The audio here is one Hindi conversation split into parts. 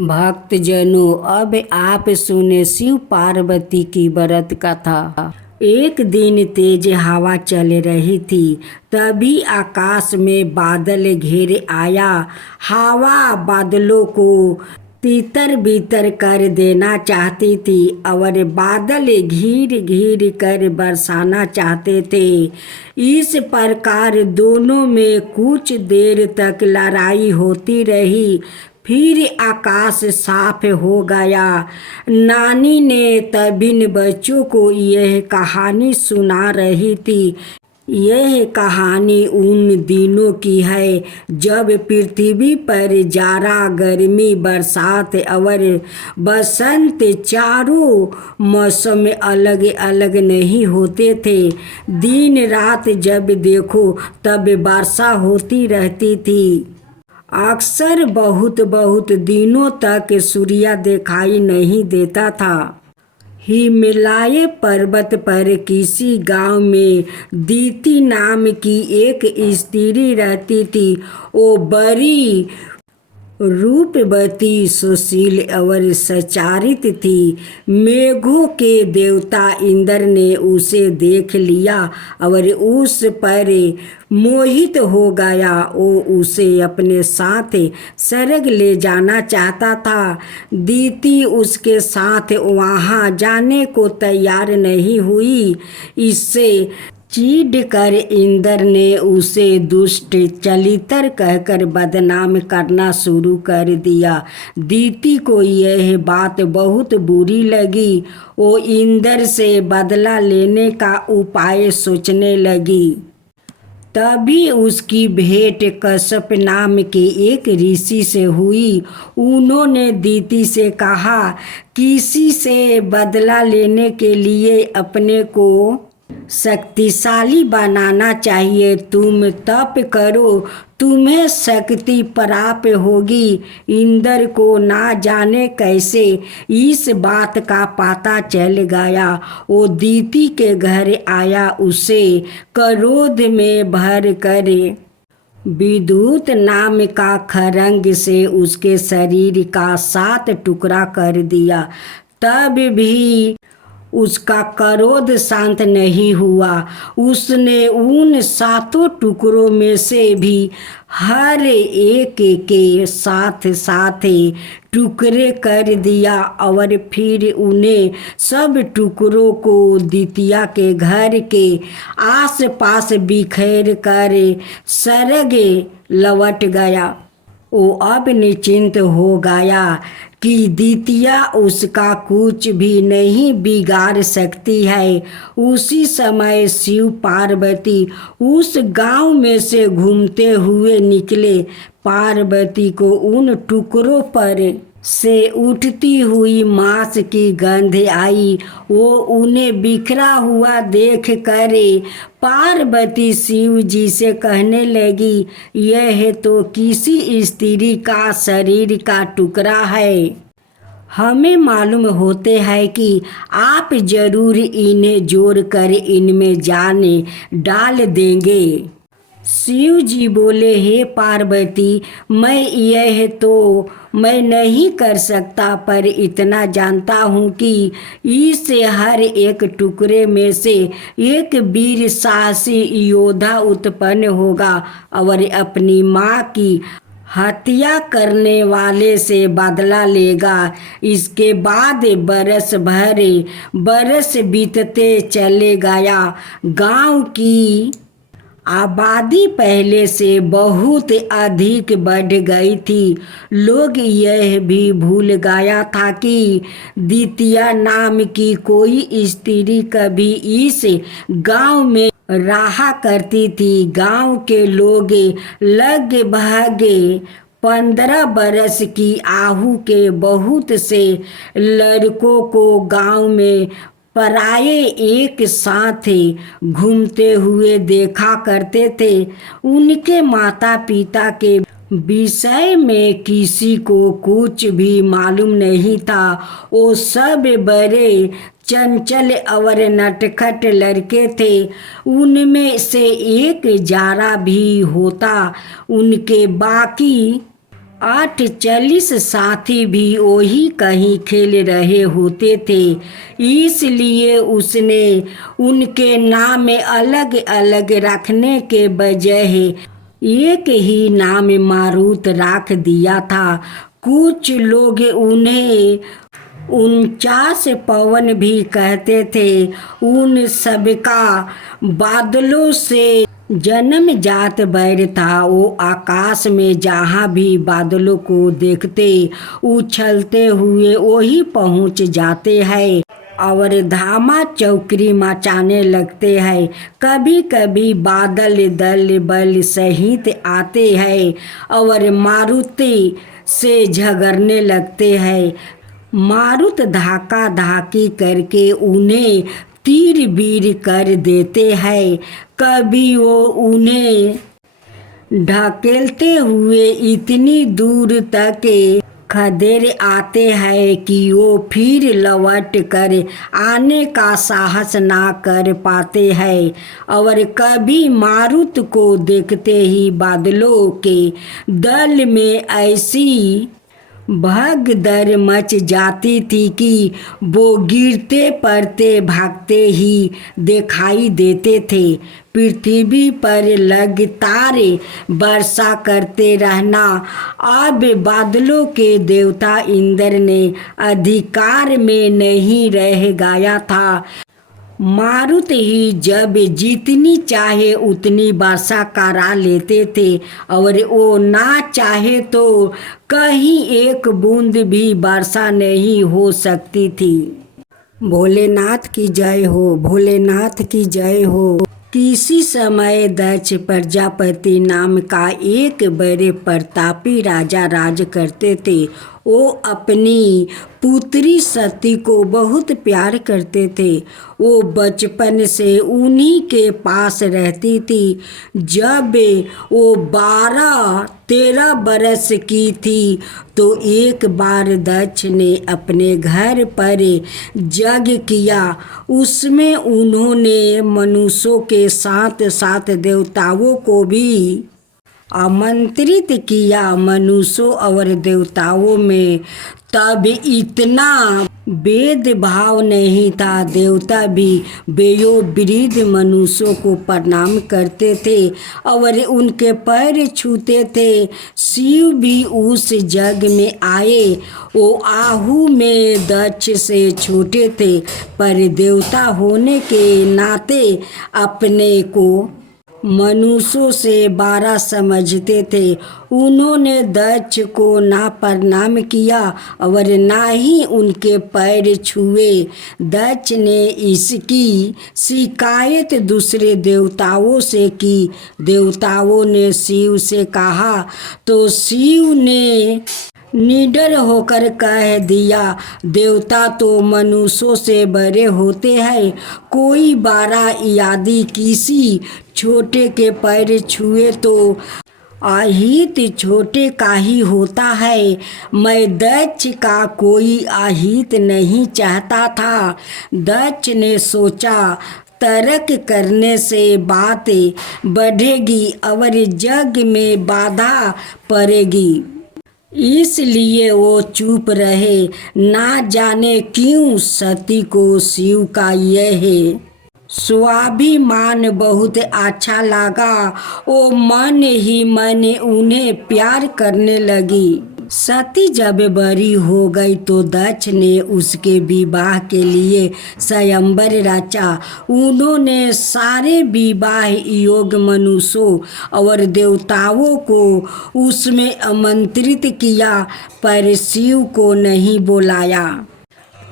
भक्तजनों, अब आप सुने शिव पार्वती की व्रत कथा। एक दिन तेज हवा चल रही थी, तभी आकाश में बादल घेर आया। हवा बादलों को तितर बितर कर देना चाहती थी और बादल घिर घिर कर बरसाना चाहते थे। इस प्रकार दोनों में कुछ देर तक लड़ाई होती रही। फिर आकाश साफ हो गया। नानी ने तभी बच्चों को यह कहानी सुना रही थी। यह कहानी उन दिनों की है जब पृथ्वी पर जाड़ा, गर्मी, बरसात और बसंत चारों मौसम अलग अलग नहीं होते थे। दिन रात जब देखो तब वर्षा होती रहती थी। अक्सर बहुत बहुत दिनों तक सूर्य दिखाई नहीं देता था। हिमालय पर्वत पर किसी गांव में दीति नाम की एक स्त्री रहती थी। वो बड़ी रूपवती, सुशील और सच्चारित थी। मेघों के देवता इंद्र ने उसे देख लिया और उस पर मोहित हो गया। वो उसे अपने साथ स्वर्ग ले जाना चाहता था। दीति उसके साथ वहां जाने को तैयार नहीं हुई। इससे चिढ़ कर इंद्र ने उसे दुष्ट चरित्र कहकर बदनाम करना शुरू कर दिया। दीति को यह बात बहुत बुरी लगी। वो इंद्र से बदला लेने का उपाय सोचने लगी। तभी उसकी भेंट कश्यप नाम के एक ऋषि से हुई। उन्होंने दीति से कहा, किसी से बदला लेने के लिए अपने को शक्तिशाली बनाना चाहिए। तुम तप करो, तुम्हें शक्ति प्राप्त होगी। इंद्र को ना जाने कैसे इस बात का पता चल गया। वो दीति के घर आया, उसे क्रोध में भर कर विद्युत नाम का खड्ग से उसके शरीर का 7 टुकड़ा कर दिया। तब भी उसका क्रोध शांत नहीं हुआ। उसने उन 7 टुकड़ों में से भी हर एक के साथ साथ टुकड़े कर दिया और फिर उन्हें सब टुकड़ों को दितिया के घर के आसपास बिखेर कर स्वर्ग लौट गया। वो अब निश्चिंत हो गया कि दितिया उसका कुछ भी नहीं बिगाड़ सकती है। उसी समय शिव पार्वती उस गांव में से घूमते हुए निकले। पार्वती को उन टुकड़ों पर से उठती हुई मांस की गंध आई। वो उन्हें बिखरा हुआ देख कर पार्वती शिव जी से कहने लगी, यह तो किसी स्त्री का शरीर का टुकड़ा है। हमें मालूम होते हैं कि आप जरूर इन्हें जोड़कर इनमें जान डाल देंगे। शिव जी बोले, हे पार्वती, मैं नहीं कर सकता, पर इतना जानता हूँ कि इस हर एक टुकड़े में से एक वीर साहसी योद्धा उत्पन्न होगा और अपनी माँ की हत्या करने वाले से बदला लेगा। इसके बाद बरस बीतते चले गया। गांव की आबादी पहले से बहुत अधिक बढ़ गई थी। लोग यह भी भूल गया था कि दितिया नाम की कोई स्त्री कभी इस गांव में रहा करती थी। गांव के लोग लगभग 15 बरस की आयु के बहुत से लड़कों को गांव में पराये एक साथ घूमते हुए देखा करते थे। उनके माता पिता के विषय में किसी को कुछ भी मालूम नहीं था। वो सब बड़े चंचल और नटखट लड़के थे। उनमें से एक जारा भी होता। उनके बाकी 48 साथी भी वही कहीं खेल रहे होते थे, इसलिए उसने उनके नाम अलग अलग रखने के बजाय एक ही नाम मारुत रख दिया था। कुछ लोग उन्हें 49 पवन भी कहते थे। उन सबका बादलों से जन्मजात बैर था। वो आकाश में जहाँ भी बादलों को देखते उछलते हुए वही पहुँच जाते हैं और धामा चौकड़ी मचाने लगते हैं। कभी कभी बादल दल बल सहित आते हैं और मारुति से झगड़ने लगते हैं। मारुत धाका धाकी करके उन्हें तीर बीर कर देते हैं। कभी वो उन्हें ढकेलते हुए इतनी दूर तक खदेड़ आते हैं कि वो फिर लौट कर आने का साहस ना कर पाते हैं। और कभी मारुत को देखते ही बादलों के दल में ऐसी भगदड़ मच जाती थी कि वो गिरते पड़ते भागते ही दिखाई देते थे। पृथ्वी पर लगातार वर्षा करते रहना अब बादलों के देवता इंद्र ने अधिकार में नहीं रह गया था। मारुत ही जब जितनी चाहे उतनी वर्षा करा लेते थे और वो ना चाहे तो कहीं एक बूंद भी वर्षा नहीं हो सकती थी। भोलेनाथ की जय हो, भोलेनाथ की जय हो। किसी समय दक्ष प्रजापति नाम का एक बड़े प्रतापी राजा राज करते थे। वो अपनी पुत्री सती को बहुत प्यार करते थे। वो बचपन से उन्हीं के पास रहती थी। जब वो 12-13 बरस की थी तो एक बार दक्ष ने अपने घर पर यज्ञ किया। उसमें उन्होंने मनुष्यों के साथ साथ देवताओं को भी आमंत्रित किया। मनुष्यों और देवताओं में तब इतना भेदभाव नहीं था। देवता भी वयोवृद्ध मनुष्यों को प्रणाम करते थे और उनके पैर छूते थे। शिव भी उस यज्ञ में आए। वो आहू में दक्ष से छोटे थे, पर देवता होने के नाते अपने को मनुष्यों से बड़ा समझते थे। उन्होंने दक्ष को ना प्रणाम किया और ना ही उनके पैर छुए। दक्ष ने इसकी शिकायत दूसरे देवताओं से की। देवताओं ने शिव से कहा तो शिव ने निडर होकर कह दिया, देवता तो मनुष्यों से बड़े होते हैं। कोई बड़ा यदि किसी छोटे के पैर छुए तो अहित छोटे का ही होता है। मैं दक्ष का कोई अहित नहीं चाहता था। दक्ष ने सोचा, तर्क करने से बातें बढ़ेगी और यज्ञ में बाधा पड़ेगी, इसलिए वो चुप रहे। ना जाने क्यों सती को शिव का यह स्वाभिमान बहुत अच्छा लगा। वो मन ही मन उन्हें प्यार करने लगी। सती जब बड़ी हो गई तो दक्ष ने उसके विवाह के लिए स्वयंवर रचा। उन्होंने सारे विवाह योग्य मनुष्यों और देवताओं को उसमें आमंत्रित किया, पर शिव को नहीं बुलाया।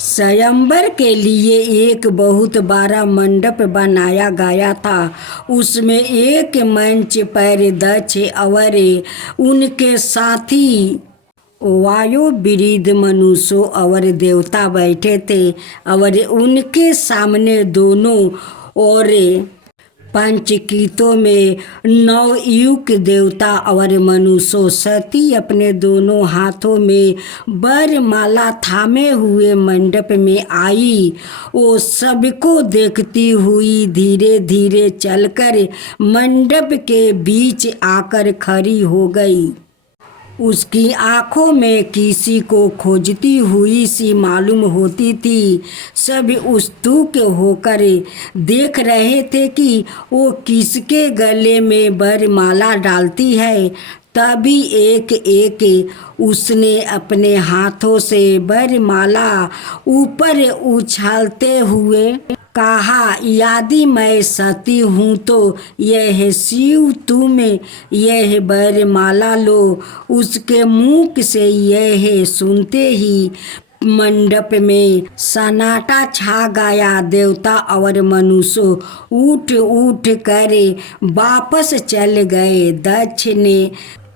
स्वयंवर के लिए एक बहुत बड़ा मंडप बनाया गया था। उसमें एक मंच पर दक्ष और उनके साथी वयोवृद्ध मनुष्यों और देवता बैठे थे और उनके सामने दोनों और पंचकीतों में नवयुग देवता और मनुष्यों। सती अपने दोनों हाथों में वरमाला थामे हुए मंडप में आई। वो सबको देखती हुई धीरे धीरे चलकर मंडप के बीच आकर खड़ी हो गई। उसकी आंखों में किसी को खोजती हुई सी मालूम होती थी। सब उत्सुक होकर देख रहे थे कि वो किसके गले में वरमाला डालती है। तभी एक एक उसने अपने हाथों से वरमाला ऊपर उछालते हुए कहा, यदि मैं सती हूँ तो यह शिव तुम यह वरमाला लो। उसके मुख से यह सुनते ही मंडप में सन्नाटा छा गया। देवता और मनुष्य उठ उठ कर वापस चल गए। दक्ष ने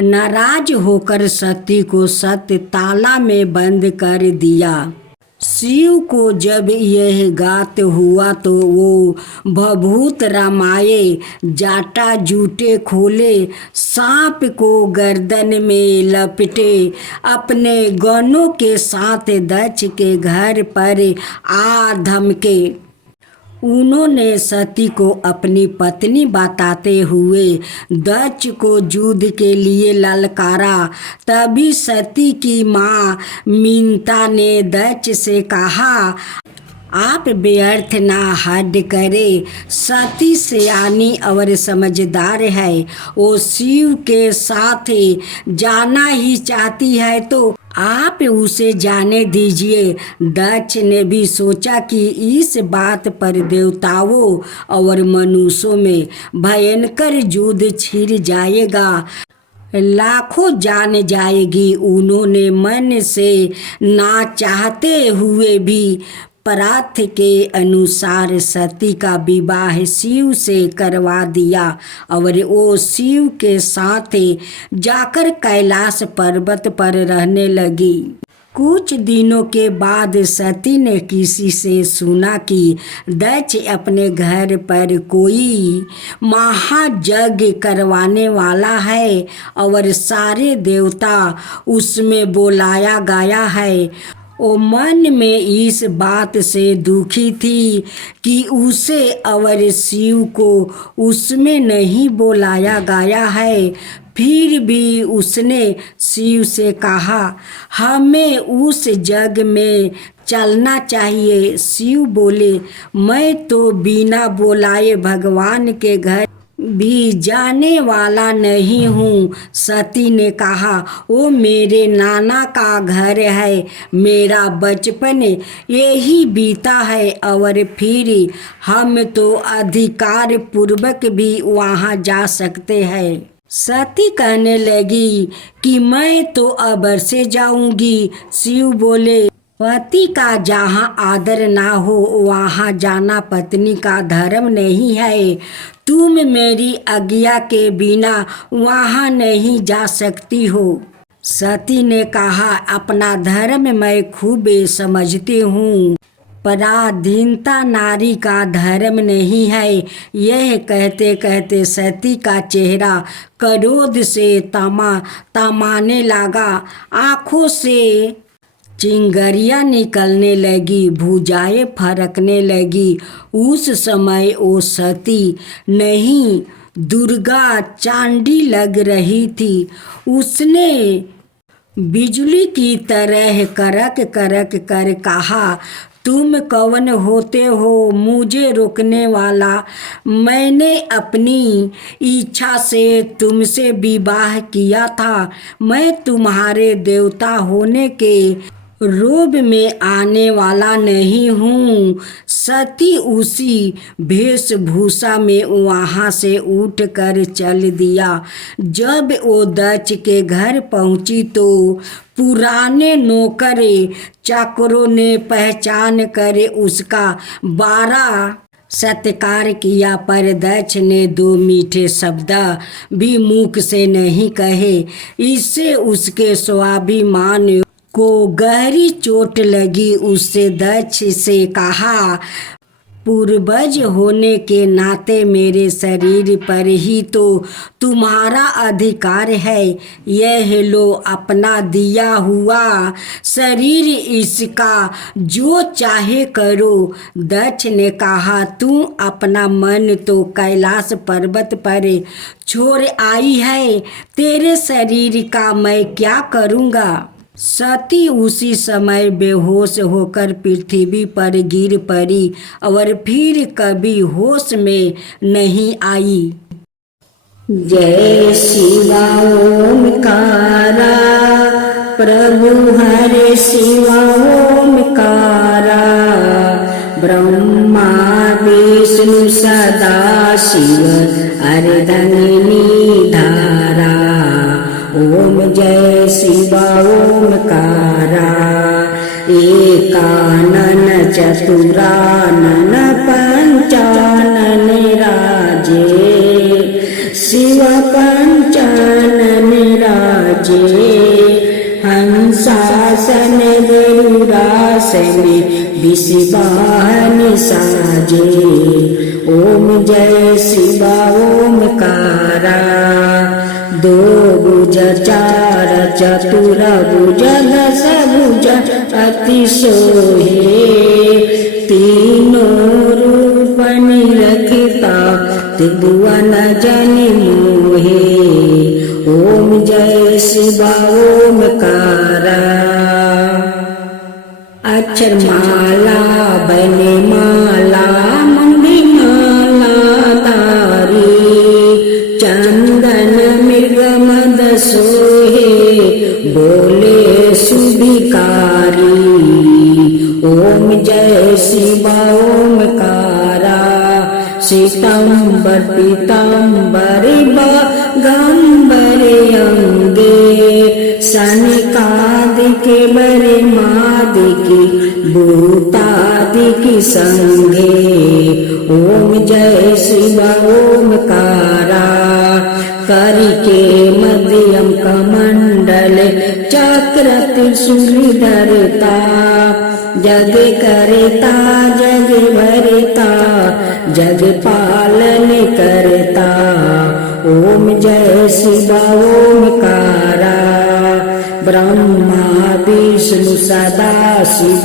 नाराज होकर सती को सत्य ताला में बंद कर दिया। शिव को जब यह गात हुआ तो वो भभूत रामाये, जाटा जूटे खोले, सांप को गर्दन में लपेटे, अपने गणों के साथ दक्ष के घर पर आ धमके। उन्होंने सती को अपनी पत्नी बताते हुए दक्ष को युद्ध के लिए ललकारा। तभी सती की माँ मीनता ने दक्ष से कहा, आप व्यर्थ ना हड करे। सती सियानी और समझदार है, वो शिव के साथ जाना ही चाहती है तो आप उसे जाने दीजिए। दक्ष ने भी सोचा कि इस बात पर देवताओं और मनुष्यों में भयंकर युद्ध छिड़ जाएगा, लाखों जान जाएगी। उन्होंने मन से ना चाहते हुए भी पराथ के अनुसार सती का विवाह शिव से करवा दिया और वो शिव के साथ जाकर कैलाश पर्वत पर रहने लगी। कुछ दिनों के बाद सती ने किसी से सुना कि दक्ष अपने घर पर कोई महायज्ञ करवाने वाला है और सारे देवता उसमें बुलाया गया है। वो मन में इस बात से दुखी थी कि उसे और शिव को उसमें नहीं बुलाया गया है। फिर भी उसने शिव से कहा, हमें उस यज्ञ में चलना चाहिए। शिव बोले, मैं तो बिना बुलाए भगवान के घर भी जाने वाला नहीं हूँ। सती ने कहा, वो मेरे नाना का घर है, मेरा बचपन यही बीता है और फिर हम तो अधिकार पूर्वक भी वहाँ जा सकते हैं। सती कहने लगी कि मैं तो अबर से जाऊंगी। शिव बोले, पति का जहाँ आदर ना हो वहाँ जाना पत्नी का धर्म नहीं है। तुम मेरी आज्ञा के बिना वहाँ नहीं जा सकती हो। सती ने कहा, अपना धर्म मैं खूब समझती हूँ, पराधीनता नारी का धर्म नहीं है। यह कहते कहते सती का चेहरा क्रोध से तमाने लगा। आँखों से चिंगारियाँ निकलने लगी, भुजाएं फरकने लगी। उस समय वो सती नहीं दुर्गा चांडी लग रही थी। उसने बिजली की तरह करक करक कर कहा, तुम कौन होते हो मुझे रोकने वाला? मैंने अपनी इच्छा से तुमसे विवाह किया था। मैं तुम्हारे देवता होने के रोब में आने वाला नहीं हूँ। सती उसी वेशभूषा में वहाँ से उठकर चल दिया। जब वो दक्ष के घर पहुँची तो पुराने नौकर चाकरों ने पहचान कर उसका 12 सत्कार किया, पर दक्ष ने 2 मीठे शब्द भी मुख से नहीं कहे। इससे उसके स्वाभिमान को गहरी चोट लगी। उससे दक्ष से कहा, पूर्वज होने के नाते मेरे शरीर पर ही तो तुम्हारा अधिकार है। यह लो अपना दिया हुआ शरीर, इसका जो चाहे करो। दक्ष ने कहा, तू अपना मन तो कैलाश पर्वत पर छोड़ आई है, तेरे शरीर का मैं क्या करूँगा। सती उसी समय बेहोश होकर पृथ्वी पर गिर पड़ी और फिर कभी होश में नहीं आई। जय शिवा ओमकारा, प्रभु हरे शिवा ओमकारा। ब्रह्मा विष्णु सदा शिव अर्धंगिनी धारा। ओम जय शिवा ओमकारा। एकानन चतुरानन पंचानन राजे, शिव पंचानन राजे। हंसासन गरुड़ासन विषवाहन साजे। ओम जय शिवा ओमकारा। दो भुज चार चतुर भुज दस भुज अति सोहे। तीनों रूप निरखता त्रिभुवन जन मोहे। ओम जय शिवा ओमकारा। अक्षर माला बने माला मंगी माला तारी। चंदन मृग मद सोहे बोले सुधिकारी। ओम जय शिवा ओमकारा। श्वेतांबर पीतांबर गंबर अंगे। सनकादिके बरे मादिकी भूतादिकी संगे। ओम जय शिवा ओमकारा। करिके मध्यम कमंडल चक्र त्रिशूल धरता। जग करता जग भरता जग पालन करता। ओम जय शिवा ओमकारा। ब्रह्मा विष्णु सदा शिव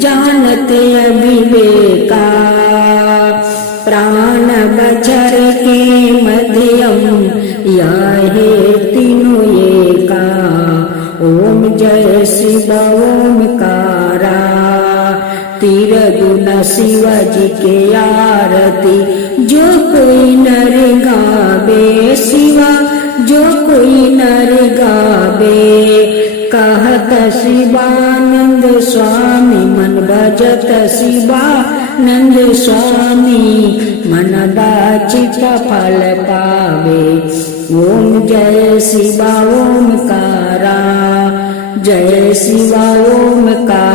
जानते अविवेका। प्राण बचर के मध्यम याहे तीनों एका। ओम जय शिवा ओमकारा। तिरगुण शिव जी के आरती जो कोई नर गावे। शिवा जो कोई नर गावे। कहत शिवानंद स्वामी मन भजत शिवानंद स्वामी। मन बाचित फल पावे। ओम जय शिवा ओमकारा। जय शिवा ओमकारा।